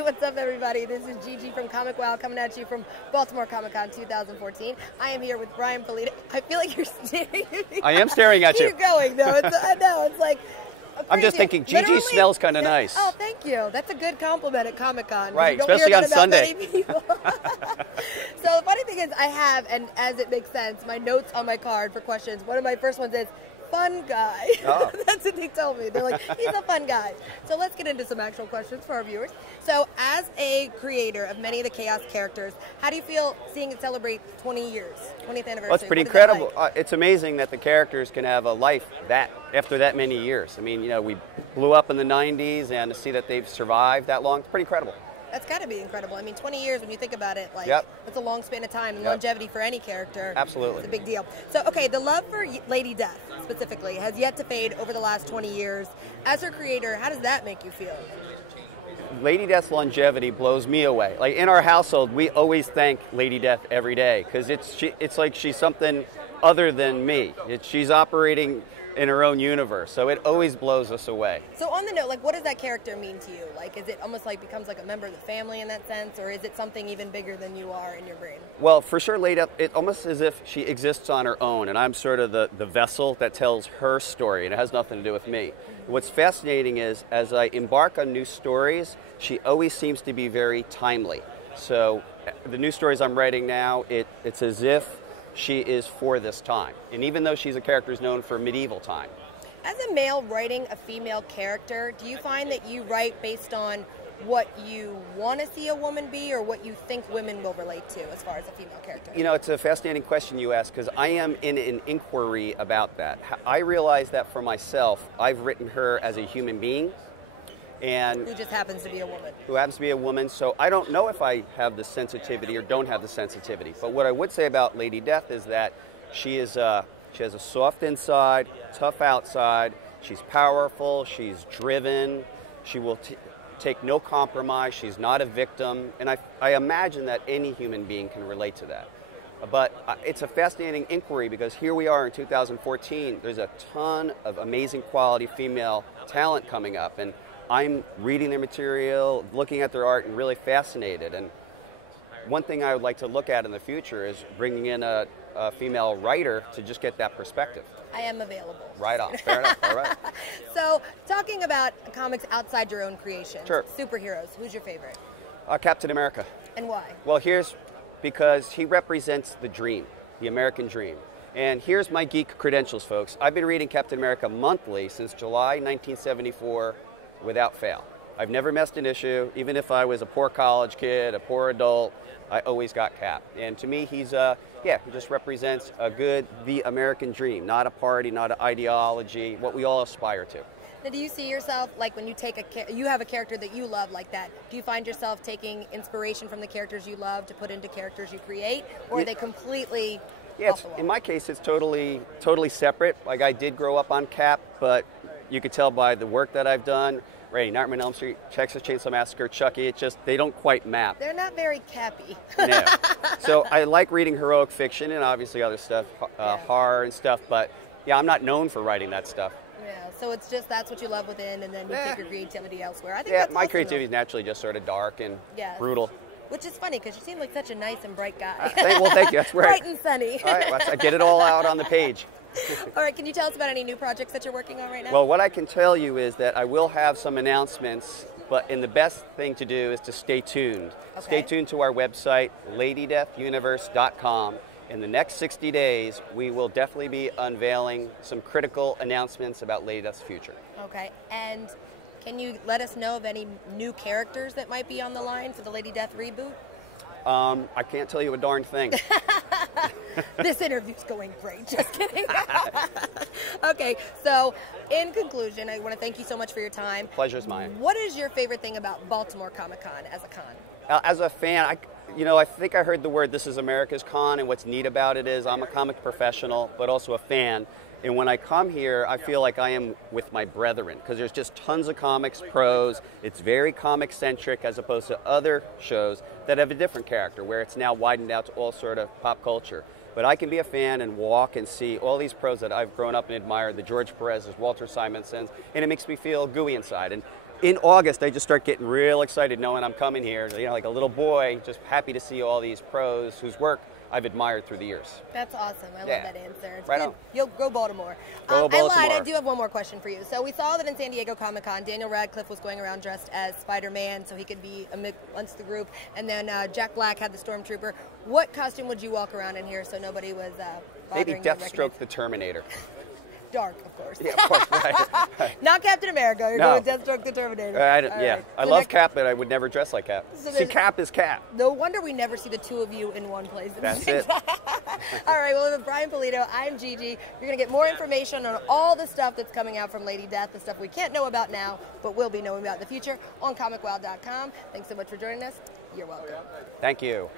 Hey, what's up, everybody? This is Gigi from ComicWow coming at you from Baltimore Comic Con 2014. I am here with Brian Pulido. I feel like you're staring at me. I am staring at you. Keep going, though. I know, it's like I'm just thinking, Gigi smells kind of nice. Oh, thank you. That's a good compliment at Comic-Con. Right, You don't especially hear on that about Sunday. many people. So the funny thing is, I have, and as it makes sense, my notes on my card for questions, one of my first ones is, fun guy. Oh. That's what they told me. They're like, he's a fun guy. So let's get into some actual questions for our viewers. So as a creator of many of the Chaos characters, how do you feel seeing it celebrate 20 years, 20th anniversary? Well, it's pretty incredible. It's amazing that the characters can have a life after that many years. I mean, you know, we blew up in the 90s, and to see that they've survived that long, it's pretty incredible. That's got to be incredible. I mean, 20 years, when you think about it, like, that's a long span of time, and longevity for any character. Absolutely. It's a big deal. So, okay, the love for Lady Death, specifically, has yet to fade over the last 20 years. As her creator, how does that make you feel? Lady Death's longevity blows me away. Like, in our household, we always thank Lady Death every day, because it's like she's something other than me. She's operating in her own universe, so it always blows us away. So on the note, like, what does that character mean to you? Like, is it almost like becomes like a member of the family in that sense, or is it something even bigger than you are in your brain? Well, for sure, Lady Death, it's almost as if she exists on her own, and I'm sort of the vessel that tells her story, and it has nothing to do with me. What's fascinating is, as I embark on new stories, she always seems to be very timely. So the new stories I'm writing now, it's as if she is for this time. And even though she's a character who's known for medieval time. As a male writing a female character, do you find that you write based on what you want to see a woman be, or what you think women will relate to as far as a female character? You know, it's a fascinating question you ask, because I am in an inquiry about that. I realize that for myself, I've written her as a human being. And who just happens to be a woman. Who happens to be a woman, so I don't know if I have the sensitivity or don't have the sensitivity. But what I would say about Lady Death is that she has a soft inside, tough outside, she's powerful, she's driven, she will take no compromise, she's not a victim, and I imagine that any human being can relate to that. But it's a fascinating inquiry, because here we are in 2014, there's a ton of amazing quality female talent coming up, and I'm reading their material, looking at their art, and really fascinated. And one thing I would like to look at in the future is bringing in a female writer to just get that perspective. I am available. Right on. Fair enough. All right. So, talking about comics outside your own creation, sure. Superheroes, who's your favorite? Captain America. And why? Well, because he represents the dream, the American dream. And here's my geek credentials, folks. I've been reading Captain America monthly since July 1974. Without fail. I've never missed an issue. Even if I was a poor college kid, a poor adult, I always got Cap. And to me, he just represents the American dream, not a party, not an ideology, what we all aspire to. Now, do you see yourself, like, when you you have a character that you love like that, do you find yourself taking inspiration from the characters you love to put into characters you create, or are they completely off the wall? In my case, it's totally separate. Like, I did grow up on Cap, but you could tell by the work that I've done, Nightmare on Elm Street, Texas Chainsaw Massacre, Chucky, they don't quite map. They're not very cappy. No. So I like reading heroic fiction and obviously other stuff, horror and stuff, but yeah, I'm not known for writing that stuff. Yeah, so it's just that's what you love within, and then you take your creativity elsewhere. I think that's my awesome, creativity is naturally just sort of dark and brutal. Which is funny, because you seem like such a nice and bright guy. Well, thank you. That's right. Bright and sunny. All right, I get it all out on the page. All right, can you tell us about any new projects that you're working on right now? Well, what I can tell you is that I will have some announcements, and the best thing to do is to stay tuned. Okay. Stay tuned to our website, ladydeathuniverse.com. In the next 60 days, we will definitely be unveiling some critical announcements about Lady Death's future. Okay, and can you let us know of any new characters that might be on the line for the Lady Death reboot? I can't tell you a darn thing. This interview's going great. Just kidding. Okay, so in conclusion, I want to thank you so much for your time. Pleasure's mine. What is your favorite thing about Baltimore Comic Con as a con? As a fan, I think I heard the word "This is America's Con," and what's neat about it is I'm a comic professional, but also a fan. And when I come here, I feel like I am with my brethren, because there's just tons of comics pros. It's very comic-centric, as opposed to other shows that have a different character, where it's now widened out to all sort of pop culture. But I can be a fan and walk and see all these pros that I've grown up and admired, the George Perez's, Walter Simonsons, and it makes me feel gooey inside. And in August, I just start getting real excited knowing I'm coming here. You know, like a little boy, just happy to see all these pros whose work I've admired through the years. That's awesome. I love that answer. It's right good. On. You'll go Baltimore. Go Baltimore. I lied. I do have one more question for you. So we saw that in San Diego Comic-Con, Daniel Radcliffe was going around dressed as Spider-Man so he could be amongst the group. And then Jack Black had the Stormtrooper. What costume would you walk around in here so nobody was Maybe bothering you? Deathstroke the Terminator. Dark, of course. Yeah, of course, right. Not Captain America. You're going with Deathstroke the Terminator. I love Cap, but I would never dress like Cap. So see, Cap is Cap. No wonder we never see the two of you in one place. That's it. All right, well, with Brian Pulido, I'm Gigi. You're going to get more information on all the stuff that's coming out from Lady Death, the stuff we can't know about now, but will be knowing about in the future on ComicWow.com. Thanks so much for joining us. You're welcome. Thank you.